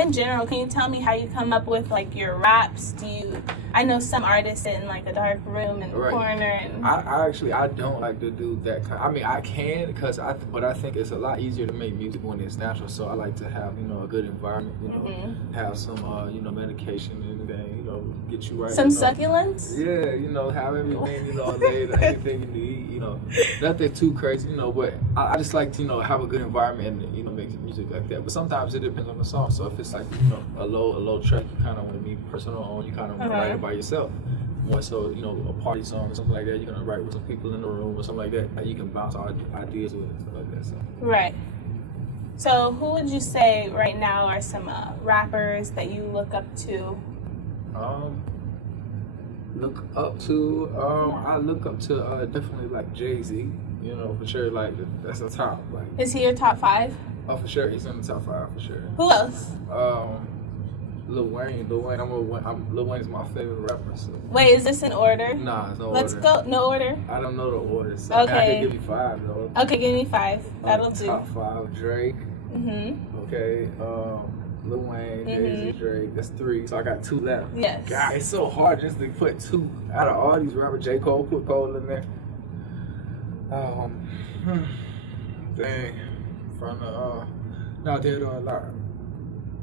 in general, can you tell me how you come up with like your raps? I know some artists sit in like a dark room in the corner and... I don't like to do that kind. I mean, I can but I think it's a lot easier to make music when it's natural. So I like to have, a good environment, have some, medication and everything, get you right. Some succulents? Yeah, have everything, laid, anything you need, nothing too crazy, but I just like to, have a good environment and, make music like that. But sometimes it depends on the song. So if it's like, a low track, you kind of want to be personal on, you kind of want to write it by yourself. More so, a party song or something like that, you're gonna write with some people in the room or something like that you can bounce ideas with and stuff like that. So. Right. So who would you say right now are some rappers that you look up to? I look up to definitely like Jay-Z, for sure, like that's the top. Like, is he your top 5? Oh, for sure, he's in the top 5 for sure. Who else? Lil Wayne. Lil Wayne is my favorite rapper. So. Wait, is this in order? Nah, it's no Let's order. go. No order? I don't know the order. So okay. I can give you 5 though. Okay, give me 5. That'll do. Top 5, Drake. Okay, Lil Wayne, Jay-Z, Drake. That's 3. So I got 2 left. Yes. God, it's so hard just to put 2 out of all these rappers. J. Cole, put Cole in there. Dang. From the Dead or Alive.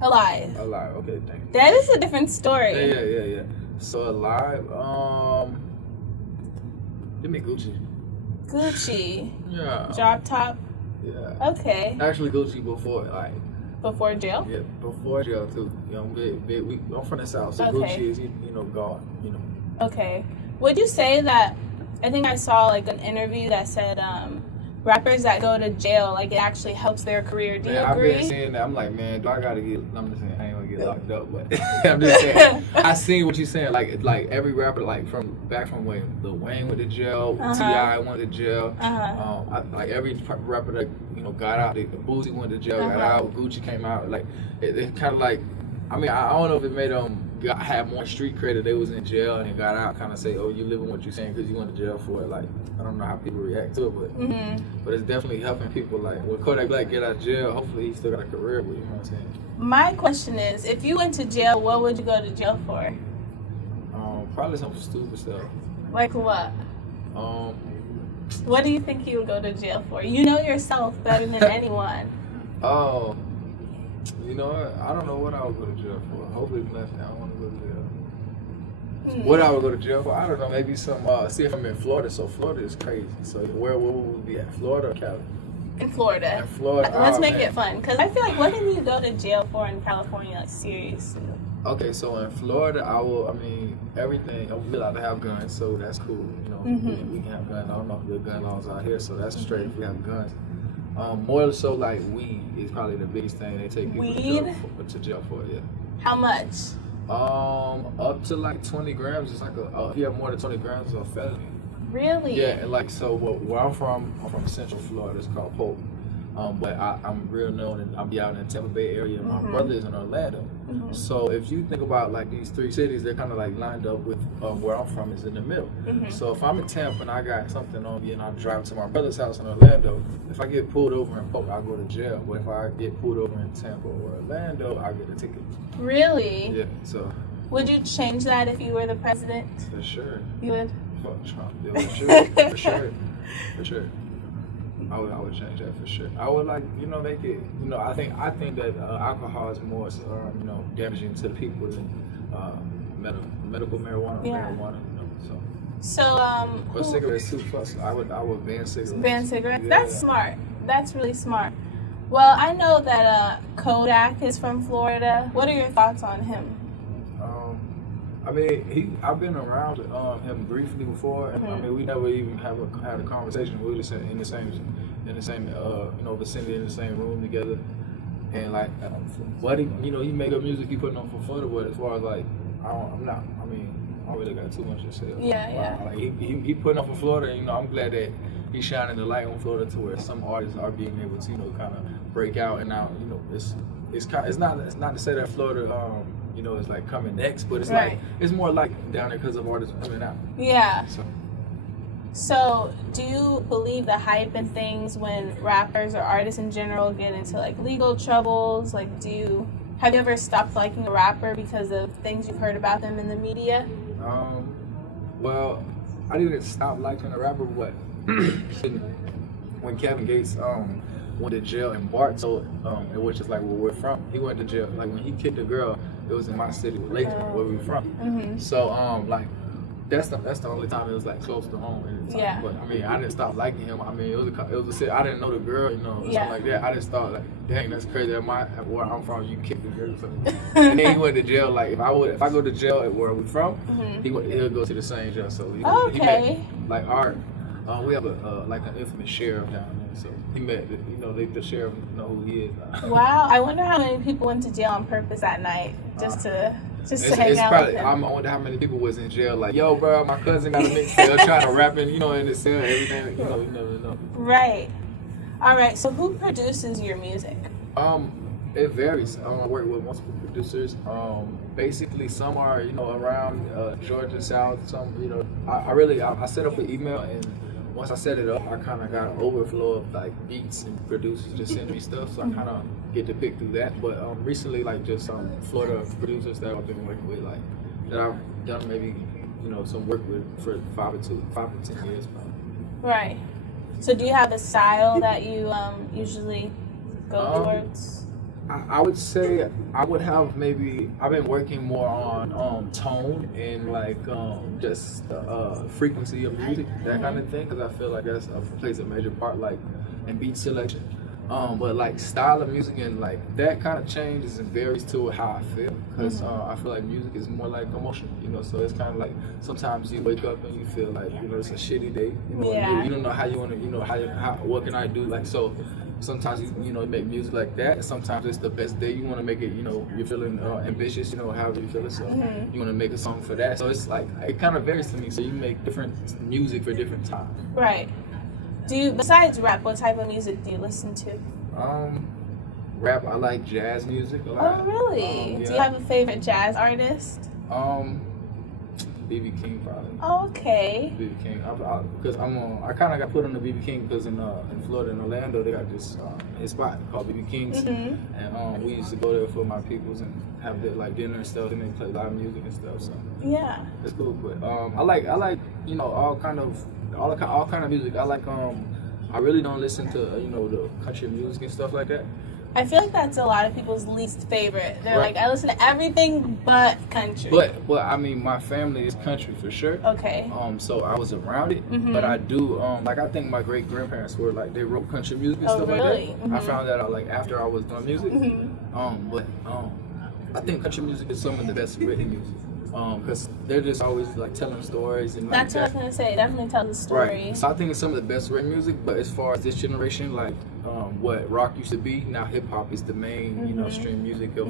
Alive. Okay, thank you. That is a different story. Yeah. So Alive, give me Gucci. Gucci. Yeah. Drop top. Yeah. Okay. Actually, Gucci before jail. Yeah, before jail too. I'm from the South, so okay. Gucci is God. Okay. Would you say that? I think I saw like an interview that said rappers that go to jail, like it actually helps their career. Do you agree? I've been saying that. I'm like, man, do I gotta get? I'm just saying, I ain't gonna get locked up, but I'm just saying. I seen what you're saying. Like every rapper, like back from when Lil Wayne went to jail, T.I. went to jail. Like every rapper that got out, Boosie went to jail, got out. Gucci came out. Like it kind of like, I mean, I don't know if it made them have more street credit. They was in jail and they got out, kind of say, oh, you living what you're saying because you went to jail for it. Like, I don't know how people react to it, but it's definitely helping people. Like, when Kodak Black get out of jail, hopefully he still got a career with, you know what I'm saying? My question is, if you went to jail, what would you go to jail for? Probably some stupid stuff. Like what? What do you think you would go to jail for? You know yourself better than anyone. You know what? I don't know what I would go to jail for. Hopefully nothing. I don't want to go to jail. What I would go to jail for? I don't know. Maybe some. See if I'm in Florida. So Florida is crazy. So where would we be at? Florida or Cali? In Florida. In Florida. Let's make it fun, because I feel like what can you go to jail for in California? Like seriously. Okay, so in Florida, everything. We're allowed to have guns, so that's cool. We can have guns. I don't know if there are gun laws out here, so that's straight if we have guns. More so like weed is probably the biggest thing they take people to jail for. Yeah. How much? Up to like 20 grams. It's like if you have more than 20 grams, it's a felony. Really? Yeah, and like so, where I'm from Central Florida. It's called Polk. But I'm real known, and I'm out in the Tampa Bay area. My brother is in Orlando. So if you think about like these 3 cities, they're kind of like lined up with where I'm from is in the middle. So if I'm in Tampa and I got something on me and I drive to my brother's house in Orlando, if I get pulled over in Polk, I go to jail. But if I get pulled over in Tampa or Orlando, I get a ticket. Really? Yeah. So. Would you change that if you were the president? For sure. You would? Fuck Trump. Yeah, for sure. For sure. I would change that for sure. I would make it. I think that alcohol is more damaging to the people than medical marijuana. Yeah. Marijuana. But cigarettes too. Plus, I would ban cigarettes. Ban cigarettes. Yeah. That's smart. That's really smart. Well, I know that Kodak is from Florida. What are your thoughts on him? I've been around him briefly before, and we never even had a conversation. We were just in the same vicinity, in the same room together. And like, but he make up music he putting on for Florida. But as far as like, I don't really got too much to say. Yeah. Like he putting on for Florida. I'm glad that he's shining the light on Florida to where some artists are being able to kind of break out and now it's not to say that Florida is like coming next, but it's like it's more like down there because of artists coming out. Yeah. So do you believe the hype and things when rappers or artists in general get into like legal troubles? Like, do you Have you ever stopped liking a rapper because of things you've heard about them in the media? Well, I didn't stop liking a rapper, but when Kevin Gates went to jail in Bart, so it was just like where we're from. He went to jail. Like when he kicked a girl, it was in my city, Leegit, where we're from. Mm-hmm. So like that's the only time it was like close to home. Yeah. But I mean, I didn't stop liking him. I mean, it was a I didn't know the girl, you know, something like that. I just thought like, dang, that's crazy. Where I'm from, you kicked the girl. And then he went to jail. Like if I go to jail at where we're from, he'll go to the same jail. So he met, like we have like an infamous sheriff down there. So he met, the sheriff know who he is. Wow. I wonder how many people went to jail on purpose at night just to hang out with him. I wonder how many people was in jail. Like, yo, bro, my cousin got a mixtape, trying to rap in, in the cell, everything. You never know. Right. All right. So who produces your music? It varies. I work with multiple producers. Basically, some are around Georgia South. Some I set up an email, and once I set it up, I kind of got an overflow of like beats and producers just send me stuff, so I kind of get to pick through that. But recently, like just Florida producers that I've been working with, like that I've done maybe some work with for 5 to 10 years. Probably. Right. So do you have a style that you usually go towards? I would say I would have I've been working more on tone and like just frequency of music, that kind of thing, because I feel like that plays a major part, like in beat selection. But like style of music and like that kind of changes and varies to how I feel, because I feel like music is more like emotion, so it's kind of like sometimes you wake up and you feel like it's a shitty day, you don't know how you want to, what can I do, like so. Sometimes you make music like that. Sometimes it's the best day. You want to make it. You're feeling ambitious. However you feel it. So you want to make a song for that. So it's like it kind of varies to me. So you make different music for different times. Right. Besides rap, what type of music do you listen to? Rap. I like jazz music a lot. Oh really? Do you have a favorite jazz artist? B.B. King probably. Oh, okay. B.B. King, because I kind of got put on the B.B. King because in Florida, in Orlando, they got this his spot called B.B. King's, and we used to go there for my peoples and have dinner and stuff, and they play live music and stuff. So yeah, it's cool. But I like all kind of music. I like I really don't listen to the country music and stuff like that. I feel like that's a lot of people's least favorite. They're like, I listen to everything but country. But I mean, my family is country for sure. Okay. So I was around it, but I do like I think my great grandparents were like they wrote country music and stuff like that. I found that out like after I was doing music. But I think country music is some of the best written music. Because they're just always like telling stories and that's what I was gonna say. It definitely tells a story. Right. So I think it's some of the best written music. But as far as this generation, like what rock used to be, now hip hop is the main stream music of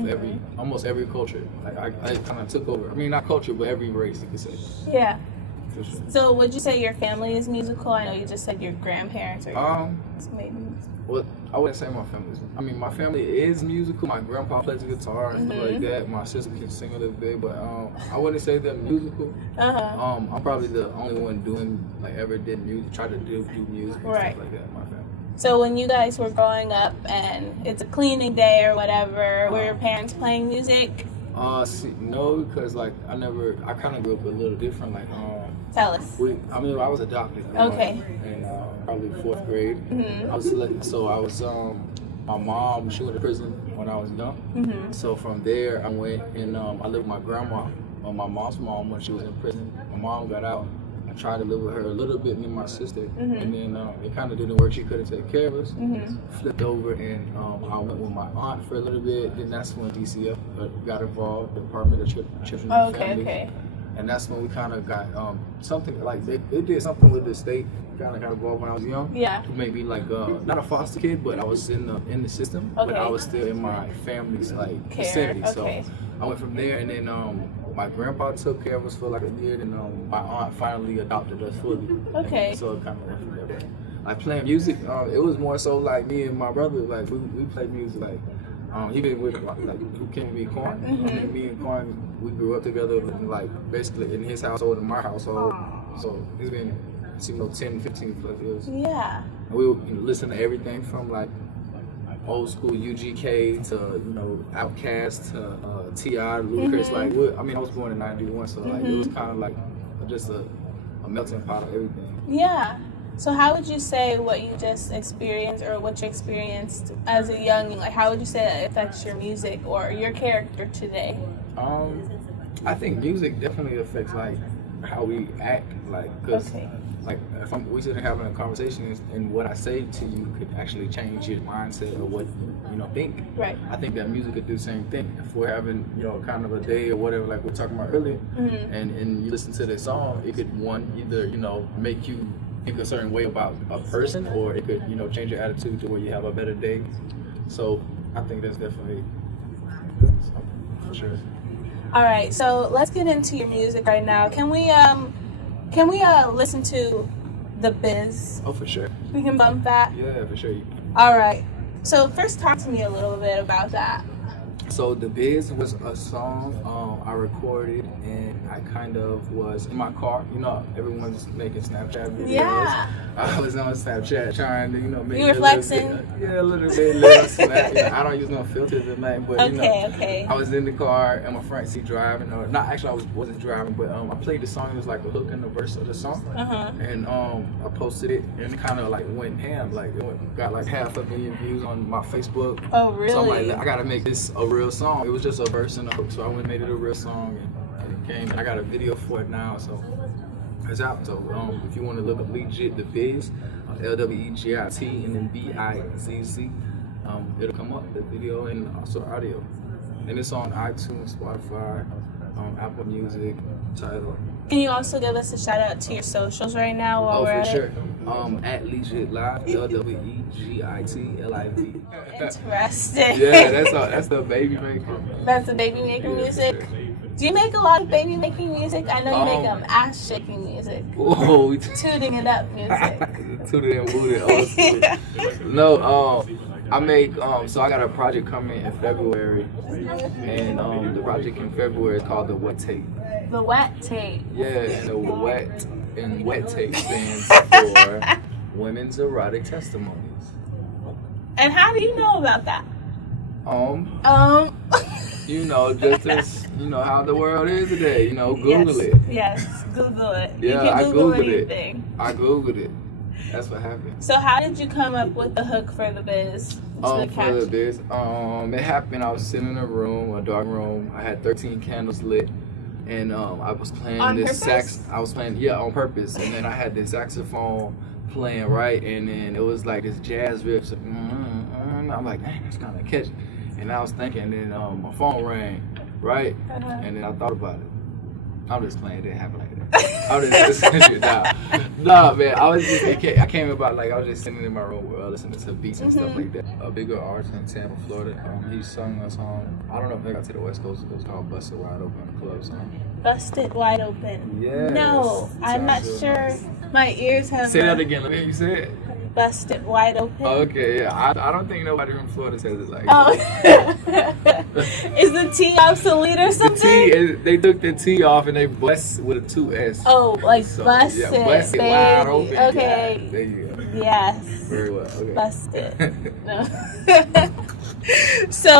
almost every culture. Like I kind of took over. I mean, not culture, but every race you could say. Yeah. For sure. So would you say your family is musical? I know you just said your grandparents are. Maybe. Well, I wouldn't say my family is. I mean, my family is musical. My grandpa plays the guitar and stuff like that. My sister can sing a little bit, but I wouldn't say they're musical. I'm probably the only one doing ever did music, tried to do music and stuff like that in my family. So when you guys were growing up and it's a cleaning day or whatever, were your parents playing music? No, because I kind of grew up a little different. Tell us. I was adopted. Okay. In probably 4th grade. My mom, she went to prison when I was young. So from there, I went and I lived with my grandma, my mom's mom, when she was in prison. My mom got out. I tried to live with her a little bit, me and my sister, and then it kind of didn't work. She couldn't take care of us. Flipped over, and I went with my aunt for a little bit. Then that's when DCF got involved, the Department of Children and Families. Okay. And that's when we kind of got something like they did something with the state. Kind of got involved when I was young. Yeah. To make me not a foster kid, but I was in the system. Okay. But I was still in my family's vicinity. Okay. So I went from there, and then my grandpa took care of us for a year, and my aunt finally adopted us fully. Okay. And so it kind of went from there. Like playing music, it was more so me and my brother. We played music he been with who came with me, Corn. I mean, me and Corn, we grew up together, basically in his household and my household. So it's been 10, 15 plus years. Yeah. And we would listen to everything from old school UGK to Outkast to T.I., Ludacris. Like, I mean, I was born in '91, so like it was kind of like just a melting pot of everything. Yeah. So how would you say what you just experienced or what you experienced as a young, like how would you say that affects your music or your character today? I think music definitely affects like how we act, like, cause like if we sitting having a conversation and what I say to you could actually change your mindset or what you think. Right. I think that music could do the same thing. If we're having kind of a day or whatever, like we were talking about earlier, and you listen to this song, it could either make you think a certain way about a person, or it could change your attitude to where you have a better day. So I think that's definitely for sure. All right, so let's get into your music right now. Can we listen to The Biz? Oh, for sure. We can bump that? Yeah, for sure. All right. So first talk to me a little bit about that. So The Biz was a song I recorded, and I kind of was in my car. Everyone's making Snapchat videos. Yeah. I was on Snapchat trying to, make. You were flexing? A little bit. Snap. I don't use no filters or nothing, but okay. I was in the car in my front seat driving. Or not actually, I wasn't driving, but I played the song. It was like a hook and the verse of the song, and I posted it, and it kind of like went ham. Like got like 500,000 views on my Facebook. Oh, really? So I'm like, I gotta make this a real song. It was just a verse and a hook, so I went and made it a real song, and it came. And I got a video for it now, so it's out. So if you want to look up Leegit, The Biz, LWEGIT, and then BIZZ, it'll come up, the video and also audio. And it's on iTunes, Spotify, Apple Music, Tidal. Can you also give us a shout out to your socials right now while we're at it? At Leegit Live, LWEGIT LIV. Interesting. Yeah, that's the baby maker. That's the baby maker music. Sure. Do you make a lot of baby making music? I know you make ass shaking music. Whoa, tooting it up music. Tooting and booting. No, I make so I got a project coming in February, and the project in February is called The Wet Tape. The Wet Tape. Yeah, and the wet tape stands for Women's Erotic Testimonies. And how do you know about that? Just as how the world is today. Google it. Yes, Google it. Yeah, you can Google I Googled anything. it. I Googled it. That's what happened. So how did you come up with the hook for The Biz? For The Biz, it happened. I was sitting in a dark room. I had 13 candles lit, and I was playing on this purpose? sax. I was playing, on purpose, and then I had this saxophone playing, right, and then it was like this jazz riff. So, I'm like, dang, that's kind of catchy. And I was thinking, and then my phone rang, right, and then I thought about it. I'm just playing. It didn't happen like that. I was just listening. Nah, man. I came about like I was just sitting in my room listening to beats and stuff like that. A bigger artist in Tampa, Florida. He sung a song. I don't know if they got to the West Coast. It was called "Busted Wide Open" club song. Busted Wide Open. Yeah. No, I'm not sure. Nice. My ears have. Say that again. Let me hear you say it. Busted Wide Open. Okay, yeah. I don't think nobody from Florida says it like that. Is the T obsolete or something? They took the T off and they bust with a 2S. Oh, like so, busted. Yeah, busted wide open. Okay. Yeah, there you go. Yes. Very well. Okay. Busted. No. So,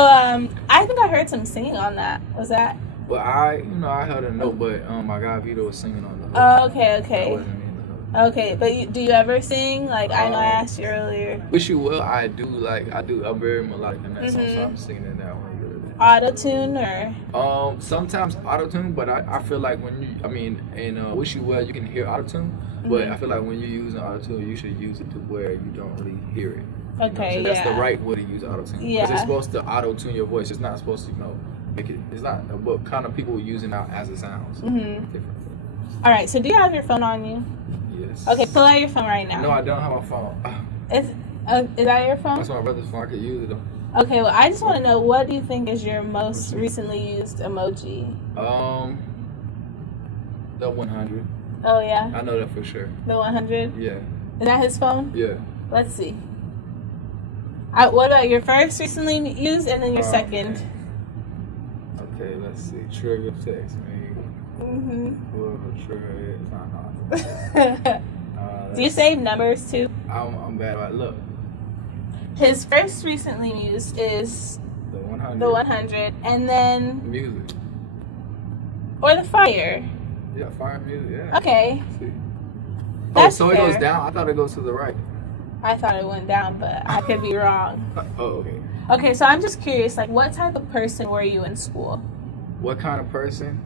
I think I heard some singing on that. Was that? Well, I heard a note, but my guy Vito was singing on the hook. Oh, okay. That wasn't me. Okay, but do you ever sing? Like, I know I asked you earlier. Wish You Well, I do. I'm very melodic in that song, so I'm singing in that one. Auto-tune or? Sometimes auto-tune, but I feel like in Wish You Well, you can hear auto-tune, but I feel like when you're using auto-tune, you should use it to where you don't really hear it. Okay, so that's the right way to use auto-tune. Yeah. Because it's supposed to auto-tune your voice. It's not supposed to, make it, it's not what kind of people using it as it sounds. Different. All right, so do you have your phone on you? Yes. Okay, pull out your phone right now. No, I don't have my phone. Is that your phone? That's my brother's phone. I could use it though. Okay, well, I just want to know, what do you think is your most recently used emoji? The 100. Oh, yeah? I know that for sure. The 100? Yeah. Is that his phone? Yeah. Let's see. What about your first recently used and then your second? Man. Okay, let's see. Trigger text me. Whoever trigger it. Do you save numbers too? I'm bad about look. His first recently used is The 100. the 100, and then Music. or the Fire. Yeah, Fire Music. Yeah. Okay, See. that's so it fair. goes down. I thought it goes to the right. I thought it went down, but I could be wrong. Oh, okay. Okay, so I'm just curious, like, what type of person were you in school? What kind of person?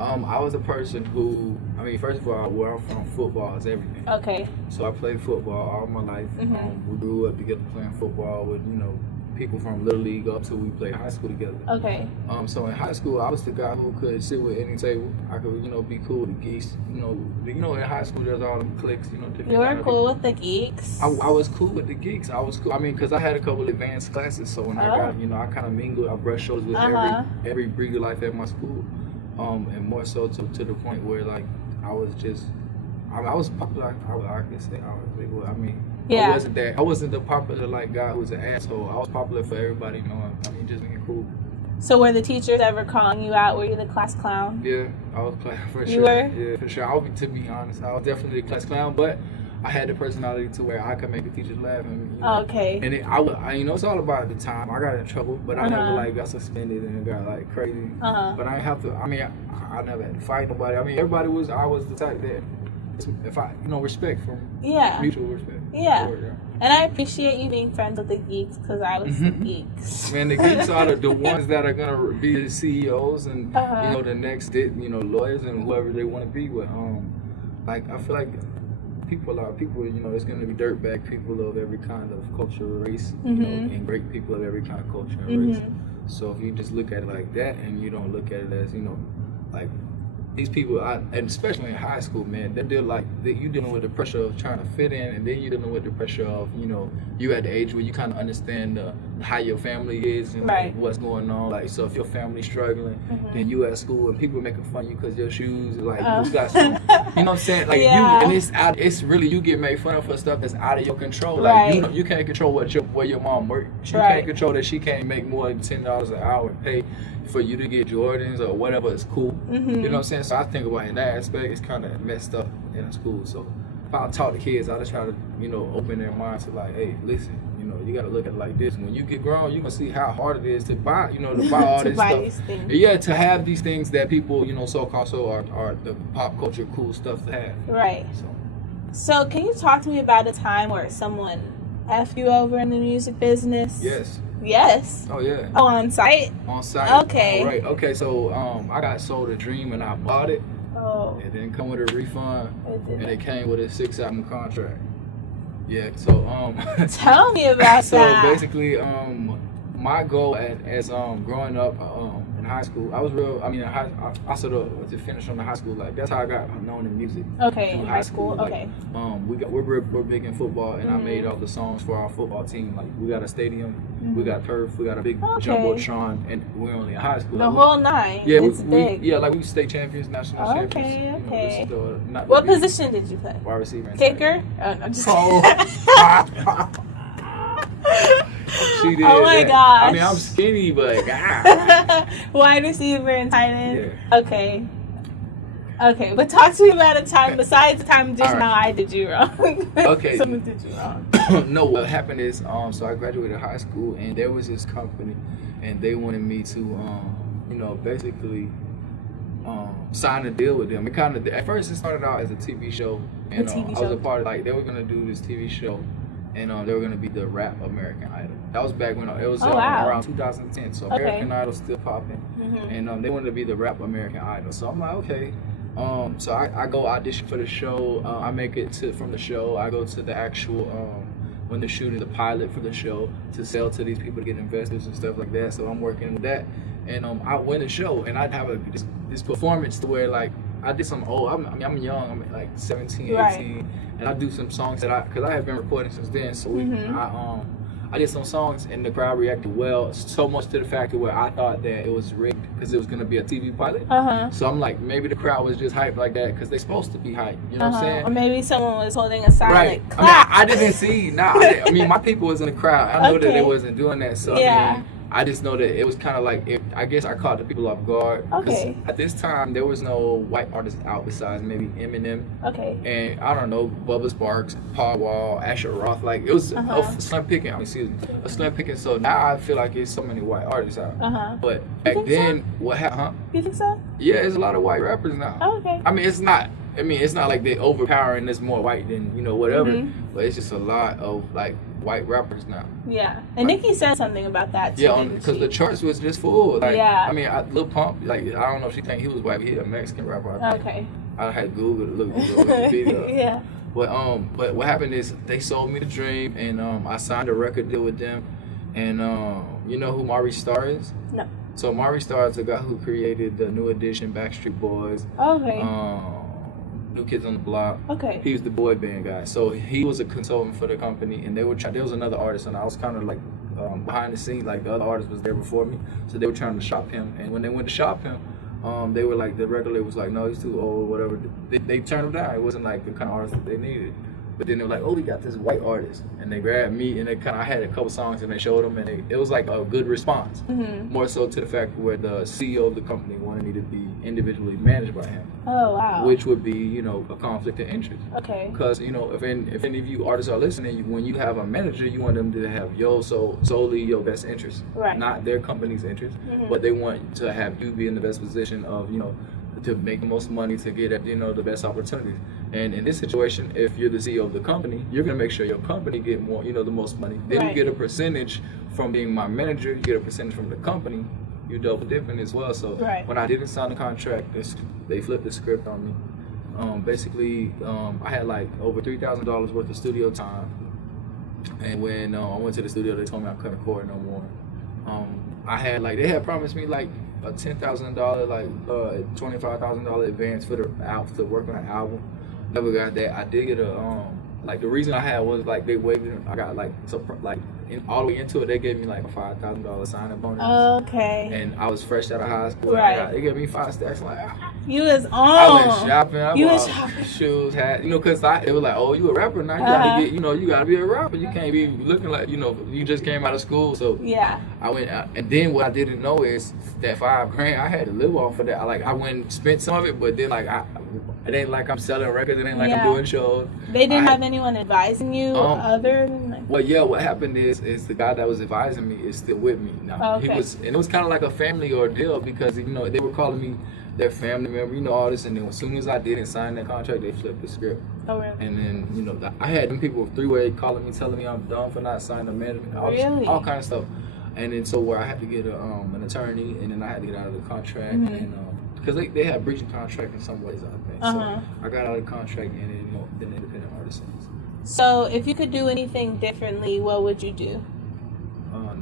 I was a person who, I mean, first of all, where I'm from, football is everything. Okay. So I played football all my life. Mhm. We grew up together playing football with, people from Little League up till we played high school together. Okay. So in high school, I was the guy who could sit with any table. I could, be cool with the geeks. In high school, there's all them cliques, different. You were kind of cool with the geeks? I was cool with the geeks. I was cool. I mean, because I had a couple of advanced classes, so when I got, I kind of mingled. I brushed shoulders with every breed of life at my school, and more so to the point where like I was just, I was popular. I could say I was big. I mean, yeah. I wasn't the popular like guy who was an asshole. I was popular for everybody knowing. I mean, just being cool. So were the teachers ever calling you out? Were you the class clown? Yeah, I was class for sure. You were? Yeah, for sure. To be honest, I was definitely the class clown, but I had the personality to where I could make the teachers laugh. And, Okay. And it's all about the time. I got in trouble, but I never got suspended and got crazy. But I didn't have to. I mean, I never had to fight nobody. I mean, everybody was. I was the type that if I respect from mutual respect. Yeah. And I appreciate you being friends with the geeks because I was the geeks. Man, the geeks are the ones that are gonna be the CEOs and the next lawyers and whoever they want to be with. I feel like people. It's gonna be dirtbag people of every kind of culture or race, and great people of every kind of culture and race. So if you just look at it like that and you don't look at it as like these people, and especially in high school, man, you dealing with the pressure of trying to fit in, and then you're dealing with the pressure of, you at the age where you kind of understand how your family is and what's going on. Like, so if your family's struggling, then you at school and people making fun of you because your shoes, you got some, you know what I'm saying? Like it's really, you get made fun of for stuff that's out of your control. Like, you can't control where your mom works. She can't control that she can't make more than $10 an hour and pay for you to get Jordans or whatever is cool. You know what I'm saying? So I think about in that aspect, it's kind of messed up in a school. So if I talk to kids, I just try to, open their minds to like, hey, listen, you got to look at it like this. When you get grown, you're going to see how hard it is to buy, to buy all this stuff. These things. Yeah, to have these things that people, so-called are the pop culture cool stuff to have. Right. So can you talk to me about a time where someone effed you over in the music business? Yes. Oh, yeah. Oh, on site? On site. Okay. Right. Okay, so I got sold a dream and I bought it. Oh. It didn't come with a refund. It didn't. And it came with a 6-album contract. Yeah, so tell me about so that. So basically, my goal as growing up in high school, I was I sort of to finish on the high school. Like that's how I got known in music. Okay, in high school. Like, okay. We're big in football, and I made all the songs for our football team. Like we got a stadium, we got turf, we got a big jumbotron, and we're only in high school. The whole nine. Yeah, it's big. We state champions, national champions. Okay. What position did you play? Wide receiver. Kicker? Oh, I'm just She did. Oh my that. gosh. I mean, I'm skinny, but wide receiver and tight end. Yeah. Okay. Okay, but talk to me about a time besides the time just now I did you wrong. Okay. Someone did you wrong. No, what happened is, so I graduated high school, and there was this company, and they wanted me to, basically, sign a deal with them. It kind of at first it started out as a TV show, and I was a part of they were gonna do this TV show. And they were going to be the Rap American Idol. That was back when it was around 2010. So American Idol still popping. And they wanted to be the Rap American Idol. So I'm like, okay. So I go audition for the show. I make it from the show. I go to the actual, when they're shooting the pilot for the show to sell to these people to get investors and stuff like that. So I'm working with that. And I win the show. And I'd have this performance to where I did some I'm young. I'm like 17, 18. And I do some songs because I have been recording since then. So I did some songs and the crowd reacted well, so much to the fact where I thought that it was rigged because it was going to be a TV pilot. So I'm like, maybe the crowd was just hyped like that because they're supposed to be hyped. You know what I'm saying? Or maybe someone was holding a silent clap. I didn't see. I mean, my people was in the crowd. I know that they wasn't doing that. So I mean, I just know that it was kind of like I guess I caught the people off guard. Okay. At this time, there was no white artists out besides maybe Eminem. Okay. And I don't know, Bubba Sparks, Paul Wall, Asher Roth. Like, it was a slim picking. A slim picking. So now I feel like there's so many white artists out. But back then, what happened? You think so? Yeah, there's a lot of white rappers now. Oh, okay. I mean, it's not like they're overpowering. There's more white than, whatever. But it's just a lot of, like, white rappers now. Yeah. And Nicki said something about that, too. Yeah, because the charts was just full. Like, yeah. I mean, Lil Pump, like, I don't know if she think he was white, but he a Mexican rapper. Okay. I had to Google to look the video. Yeah. But what happened is they sold me the dream, and I signed a record deal with them. And you know who Maury Starr is? No. So Maury Starr is the guy who created the New Edition, Backstreet Boys. Okay. New Kids on the Block. Okay. He was the boy band guy. So he was a consultant for the company, and there was another artist, and I was kind of like behind the scenes, like the other artist was there before me. So they were trying to shop him, and when they went to shop him, they were like, the regular was like, no, he's too old, whatever. They turned him down. It wasn't like the kind of artist that they needed. But then they were like, oh, we got this white artist. And they grabbed me, and I had a couple songs, and they showed them, and it was like a good response. More so to the fact where the CEO of the company wanted me to be individually managed by him. Oh, wow. Which would be, a conflict of interest. Okay. Because, if any of you artists are listening, when you have a manager, you want them to have solely your best interest. Right. Not their company's interest. But they want to have you be in the best position of, to make the most money, to get at, the best opportunities. And in this situation, if you're the CEO of the company, you're going to make sure your company get more, the most money. Then you get a percentage from being my manager, you get a percentage from the company, you double dipping as well. So when I didn't sign the contract, they flipped the script on me. Basically, I had like over $3,000 worth of studio time. And when I went to the studio, they told me I couldn't record no more. They had promised me like a $10,000, like $25,000 advance to work on an album. Never got that. I did get the reason I had was like they waived it. I got all the way into it, they gave me like a $5,000 signing bonus. Okay. And I was fresh out of high school. They gave me 5 stacks. Like, you was on. I went shopping. I bought shoes, hat. Because it was like, oh, you a rapper now? You gotta get, you gotta be a rapper. You can't be looking like, you just came out of school. So yeah. I went out, and then what I didn't know is that $5,000 I had to live off of that. I went and spent some of it, but then it ain't like I'm selling records. It ain't like I'm doing shows. They didn't have anyone advising you other than like... Well, yeah, what happened is the guy that was advising me is still with me now. Okay. And it was kind of like a family ordeal because, they were calling me their family member, all this. And then as soon as I didn't sign that contract, they flipped the script. Oh, really? And then, I had them people three-way calling me, telling me I'm dumb for not signing the management. Really? All kind of stuff. And then so where I had to get an attorney, and then I had to get out of the contract. And because they had breached the contract in some ways, I think. So I got out of the contract, and then the independent artisans. So if you could do anything differently, what would you do?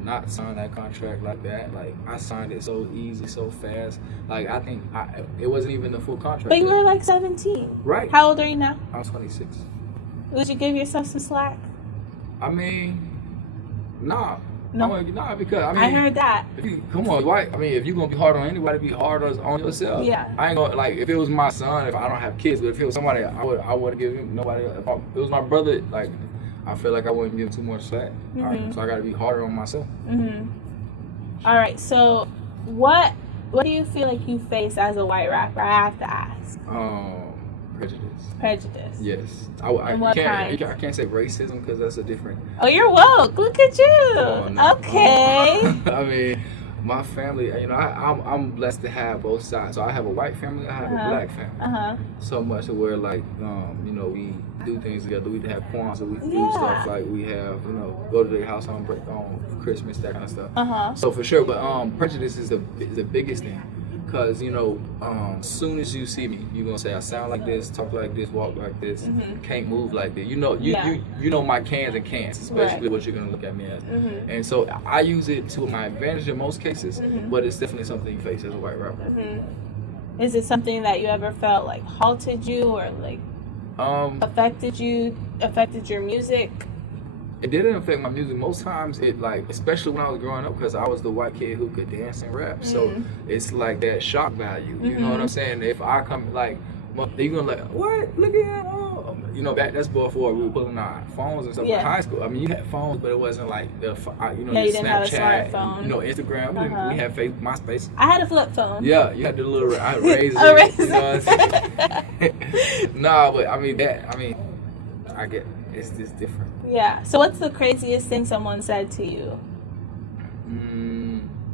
Not sign that contract like that. Like, I signed it so easy, so fast. Like, I think it wasn't even the full contract. But you were like 17. Right. How old are you now? I'm 26. Would you give yourself some slack? I mean, nah. No. Nah, because I heard that. Come on, white. I mean, if you're gonna be hard on anybody, be hard on yourself. Yeah. I ain't gonna if it was my son, if I don't have kids, but if it was somebody, I wouldn't give him nobody. If it was my brother, like, I feel like I wouldn't give him too much slack. Right, so I gotta be harder on myself. All right. So, what do you feel like you face as a white rapper? I have to ask. Prejudice. Yes. I can't say racism because that's a different. Oh, you're woke. Look at you. No. Okay. I mean, my family, I'm blessed to have both sides. So I have a white family, I have a black family. So much to where, like, we do things together. We have Kwanzaa, we do stuff like we have, go to their house on Christmas, that kind of stuff. So for sure, but prejudice is the biggest thing. Because, soon as you see me, you're going to say, I sound like this, talk like this, walk like this, can't move like that. You know my cans and can'ts, especially what you're going to look at me as. And so I use it to my advantage in most cases, but it's definitely something you face as a white rapper. Is it something that you ever felt like halted you or like affected your music? It didn't affect my music. Most times it especially when I was growing up, because I was the white kid who could dance and rap. So it's like that shock value. You know what I'm saying? If I come they're gonna like, what? Look at him. Oh. you know, that's before we were pulling out phones and stuff in high school. I mean, you had phones, but it wasn't like the, you know, you Snapchat, didn't have a smartphone. You know, Instagram. We had MySpace. I had a flip phone. Yeah, you had the little razor. You know what I'm saying? No, but I mean, I get it's just different. Yeah. So what's the craziest thing someone said to you?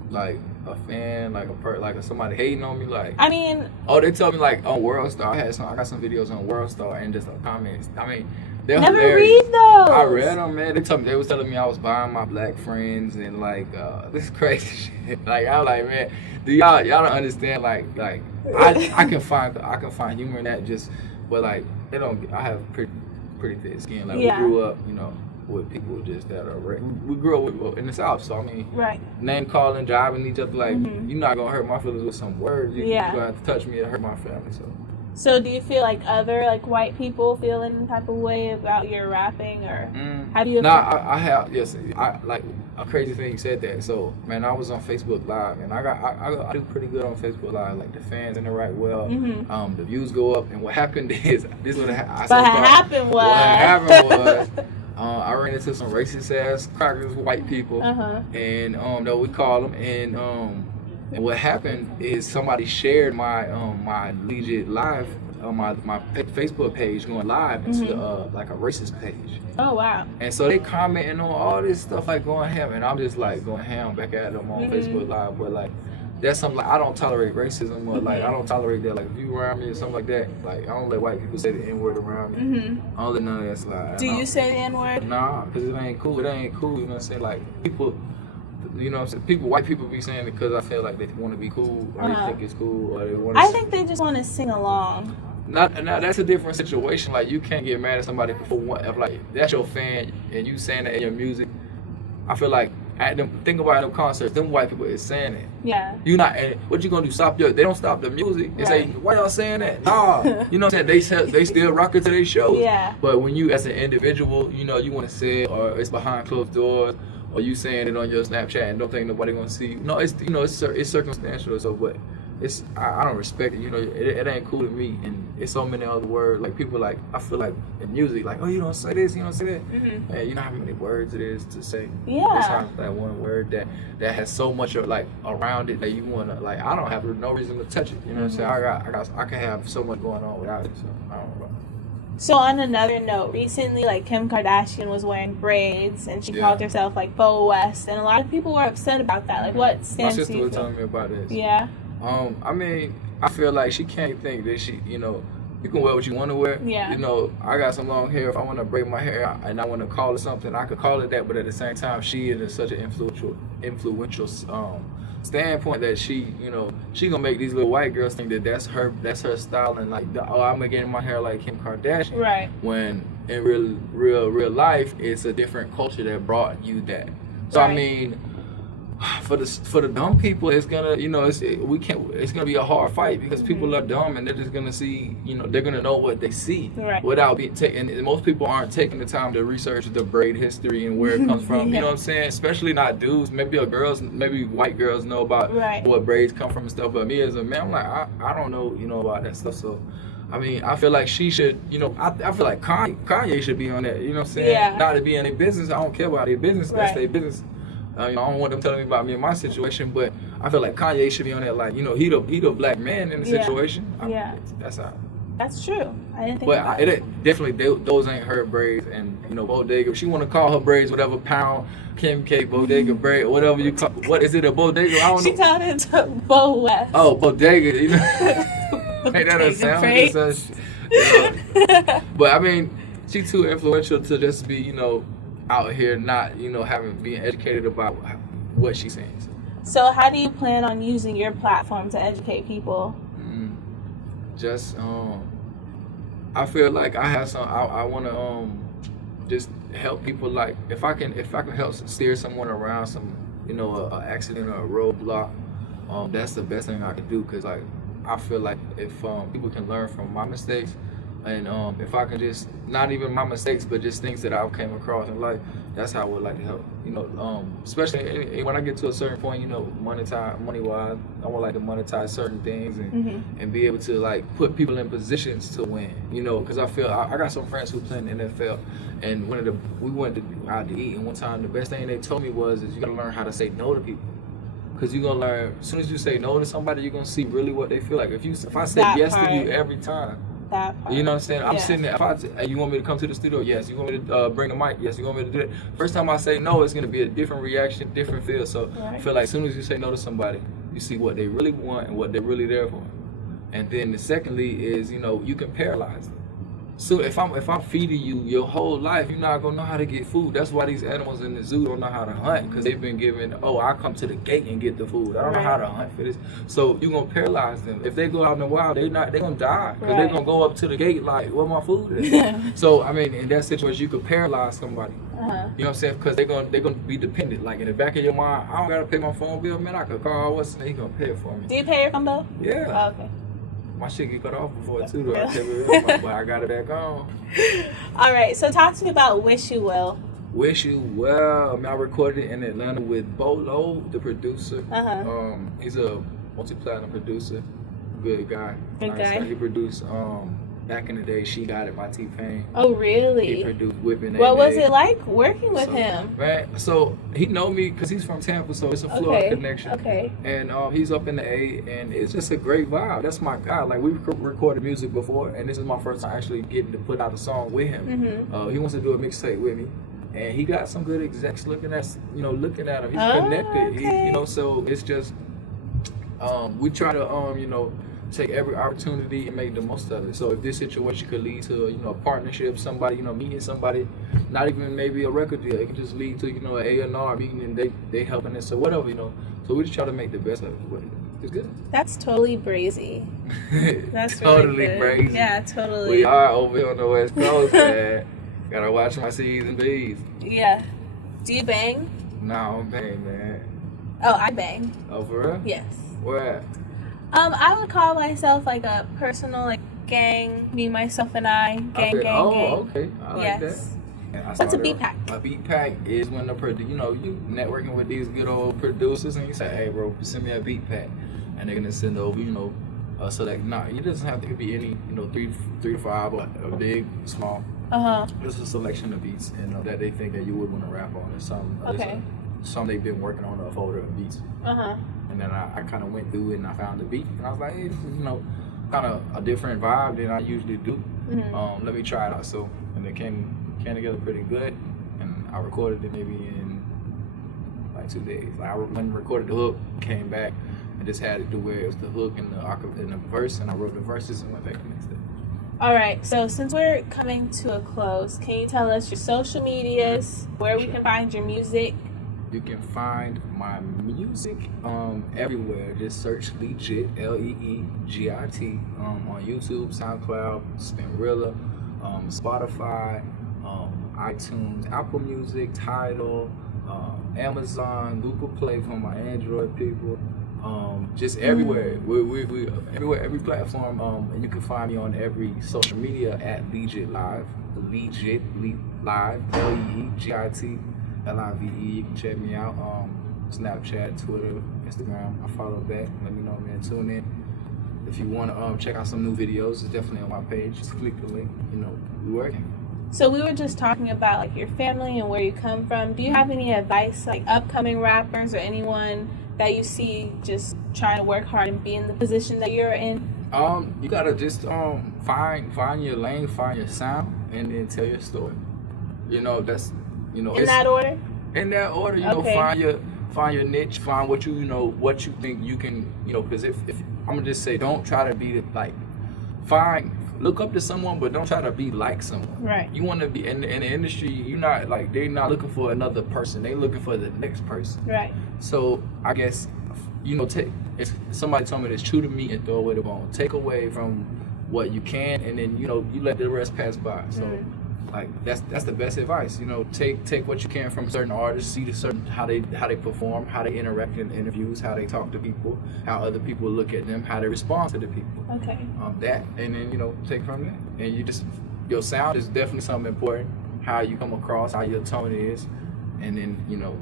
Like a fan, like like somebody hating on me, like. I mean. Oh, they told me like on World Star. I got some videos on World Star and just comments. I mean, they're never hilarious. read those. I read them, man. They was telling me I was buying my black friends and like this crazy shit. Like I was like, man, do y'all don't understand? Like I can find humor in that. Just but like they don't. I have pretty thick skin. Like we grew up, you know, with people just that are we grew up in the South, so I mean, name calling, driving each other, like you're not gonna hurt my feelings with some words. You're gonna have to touch me and hurt my family. So do you feel like other like white people feel any type of way about your rapping, or how do you? I have I like a crazy thing you said that. So man, I was on Facebook Live, and I do pretty good on Facebook Live. Like the fans interact well, the views go up, and what happened is this is what happened was. I ran into some racist ass crackers, white people, and that we call them, and what happened is somebody shared my my Leegit live on my Facebook page going live into like a racist page. Oh wow! And so they commenting on all this stuff like going ham, and I'm just like going ham back at them on Facebook Live. But like that's something like I don't tolerate racism, or like I don't tolerate that. Like if you around me or something like that, like I don't let white people say the N word around me. I don't let none of that slide. Do you say the N word? Nah, because it ain't cool. It ain't cool. You know what I'm saying? Like people. You know what I'm saying? White people be saying it because I feel like they want to be cool, or they think it's cool, or they want to. I think they just want to sing along. Now that's a different situation. Like you can't get mad at somebody for what, if like that's your fan and you saying that in your music. I feel like think about them concerts. Them white people is saying it. Yeah. You not. And what you gonna do? They don't stop the music. They say, why y'all saying that? Nah. You know what I'm saying? They still rock it to their shows. Yeah. But when you as an individual, you know you want to say it, or it's behind closed doors. Or you saying it on your Snapchat and don't think nobody gonna see you. No, it's it's circumstantial. So, but it's I don't respect it. You know, it ain't cool to me. And it's so many other words. Like people like I feel like in music, like you don't say this, you don't say that. Man, you know how many words it is to say. Yeah. It's not that one word that has so much of like around it that you wanna like. I don't have no reason to touch it. You know what I'm saying? I can have so much going on without it. So I don't know. So on another note, recently like Kim Kardashian was wearing braids and she called herself like Bo West, and a lot of people were upset about that. Like what stance? My sister was telling me about this. Yeah. I mean, I feel like she can't think that she, you know, you can wear what you want to wear. Yeah. You know, I got some long hair. If I want to braid my hair and I want to call it something, I could call it that. But at the same time, she is such an influential standpoint that she, you know, she gonna make these little white girls think that that's her style, and like, oh, I'm gonna get my hair like Kim Kardashian. Right. When in real life, it's a different culture that brought you that. So I mean, for the dumb people, it's gonna, you know, it's gonna be a hard fight because people are dumb and they're just gonna see, you know, they're gonna know what they see without being taken. And most people aren't taking the time to research the braid history and where it comes from. You know what I'm saying? Especially not dudes. Maybe white girls know about what braids come from and stuff. But me as a man, I'm like, I don't know, you know, about that stuff. So. I mean, I feel like she should, you know, I feel like Kanye should be on that, you know what I'm saying? Yeah. Not to be in their business. I don't care about their business. That's their business. You know, I don't want them telling me about me and my situation, but I feel like Kanye should be on that. Like, you know, he the black man in the situation. That's how. That's true. I didn't think. But it definitely those ain't her braids, and you know, Bodega. If she want to call her braids whatever, pound, Kim K, Bodega braid, whatever you call. What is it, a Bodega? I don't know. She called it Bo West. Oh, Bodega. You know, ain't that a sound? But I mean, she too influential to just be, you know, out here not, you know, being educated about what she's saying. So how do you plan on using your platform to educate people? Just I feel like I have some. I want to just help people. Like if I can help steer someone around some, you know, a accident or a roadblock, that's the best thing I can do. Cause like I feel like if people can learn from my mistakes, And if I can just, not even my mistakes, but just things that I came across in life, that's how I would like to help. You know, especially when I get to a certain point, you know, money-wise, I would like to monetize certain things and be able to like put people in positions to win. You know, because I feel I got some friends who play in the NFL, and we went out to eat, and one time the best thing they told me was you gotta learn how to say no to people. Because you're gonna learn, as soon as you say no to somebody, you're gonna see really what they feel like. If I say yes to you every time. That part. You know what I'm saying? I'm sitting there. Hey, you want me to come to the studio? Yes. You want me to bring the mic? Yes. You want me to do that? First time I say no, it's going to be a different reaction, different feel. So I feel like as soon as you say no to somebody, you see what they really want and what they're really there for. And then the secondly is, you know, you can paralyze them. So if I'm feeding you your whole life, you're not gonna know how to get food. That's why these animals in the zoo don't know how to hunt, because they've been given, I come to the gate and get the food. I don't know how to hunt for this. So you're gonna paralyze them. If they go out in the wild, they're gonna die, because they're gonna go up to the gate like, where my food is? So I mean, in that situation, you could paralyze somebody. You know what I'm saying? Because they're gonna be dependent. Like in the back of your mind, I don't gotta pay my phone bill, man. I could call what's he gonna pay it for me. Do you pay your phone bill? Yeah. Oh, okay. My shit get cut off before too, though. I tell you, but I got it back on. All right, so talk to me about Wish You Will. Wish You Well. I mean, I recorded in Atlanta with Bolo, the producer. He's a multi-platinum producer, good guy. Good guy. He produced back in the day, She Got It by T-Pain. Oh, really? He produced Whipping. What was it like working with him? Man, so he know me because he's from Tampa, so it's a Florida connection. Okay. And he's up in the A, and it's just a great vibe. That's my guy. Like, we've recorded music before, and this is my first time actually getting to put out a song with him. He wants to do a mixtape with me, and he got some good execs looking at him. He's connected. Okay. So it's just we try to take every opportunity and make the most of it. So if this situation could lead to a partnership, somebody meeting somebody, not even maybe a record deal, it could just lead to an A&R meeting, and they helping us or whatever. So we just try to make the best of it. But it's good. That's totally brazy. That's totally really good. brazy. Yeah, totally. We are over here on the West Coast, man. Gotta watch my C's and B's. Yeah. Do you bang? No, I don't bang, man. Oh, I bang. Oh, for real? Yes. Where at? I would call myself like a personal gang, me, myself, and I. Gang. Okay. I like that. What's a beat pack? A beat pack is when you networking with these good old producers, and you say, hey, bro, send me a beat pack, and they're gonna send over, it doesn't have to be any, 3 to 5 or a big, small. Just a selection of beats, that they think that you would want to rap on, or something. Some they've been working on a folder of beats. And then I kind of went through it and I found the beat, and I was like, hey, this is, kind of a different vibe than I usually do. Let me try it out. So, and it came together pretty good, and I recorded it maybe in like 2 days. Like, I went and recorded the hook, came back, and just had it to where it was the hook and the verse, and I wrote the verses and went back the next day. All right, so since we're coming to a close, can you tell us your social medias, where we can find your music? You can find my music everywhere. Just search Leegit, Leegit, on YouTube, SoundCloud, Spinrilla, Spotify, iTunes, Apple Music, Tidal, Amazon, Google Play for my Android people. Just everywhere. We everywhere, every platform. And you can find me on every social media at Leegit Live. Leegit Live, Leegit. Live. You can check me out. Snapchat, Twitter, Instagram. I follow back. Let me know, man. Tune in. If you want to check out some new videos, it's definitely on my page. Just click the link. We're working. So we were just talking about like your family and where you come from. Do you have any advice, like upcoming rappers or anyone that you see just trying to work hard and be in the position that you're in? You gotta just find your lane, find your sound, and then tell your story. That's in that order. In that order, find your niche, find what you think you can, because if I'm gonna just say, don't try to be like, look up to someone, but don't try to be like someone. Right. You want to be in the industry. You're not like, they're not looking for another person. They're looking for the next person. Right. So I guess, if somebody told me this, true to me and throw away the bone. Take away from what you can, and then you let the rest pass by. So. Like that's the best advice. You know, take what you can from certain artists, see how they perform, how they interact in interviews, how they talk to people, how other people look at them, how they respond to the people. Okay. That, and then, you know, take from that. And your sound is definitely something important. How you come across, how your tone is, and then, you know,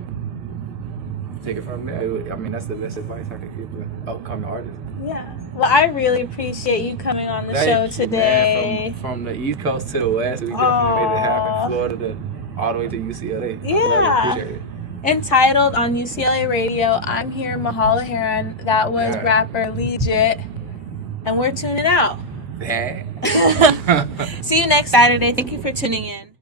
take it from there. I mean, that's the best advice I could give an upcoming artist. Yeah. Well, I really appreciate you coming on the show today. Man, from the East Coast to the West, we definitely made it happen. Florida all the way to UCLA. Yeah. Appreciate it. Entitled on UCLA Radio, I'm here, Mahala Herron. That was rapper Leegit. And we're tuning out. Yeah. See you next Saturday. Thank you for tuning in.